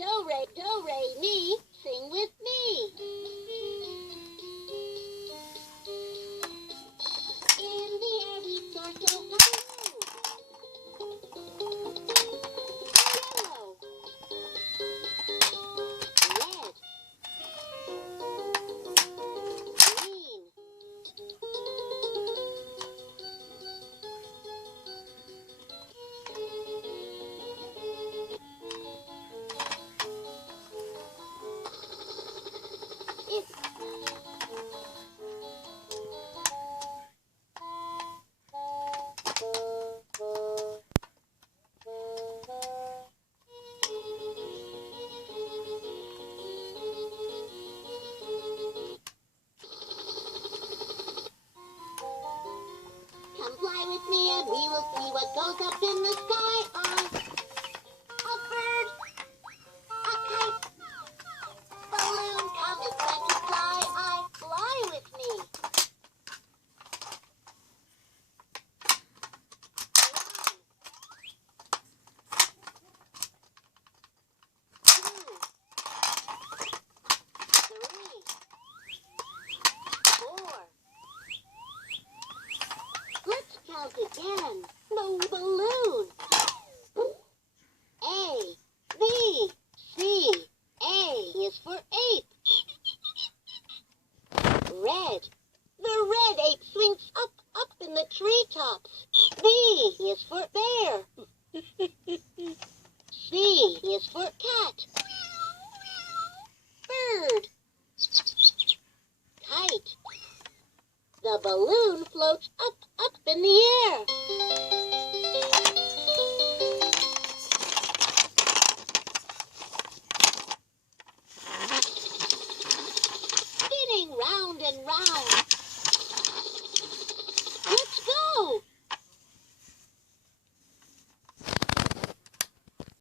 do, re, mi. Sing with me. In the air we soar so high. Yellow. Red. Green. Come fly with me and we will see what goes up in the sky. A bird, a kite, balloon, come it's time to fly. Fly with me. Let's count again. No balloon. A, B, C. A is for ape. Red. The red ape swings up in the treetops. B is for bear. C is for cat. Bird. Kite. The balloon floats up in the air. Spinning round and round.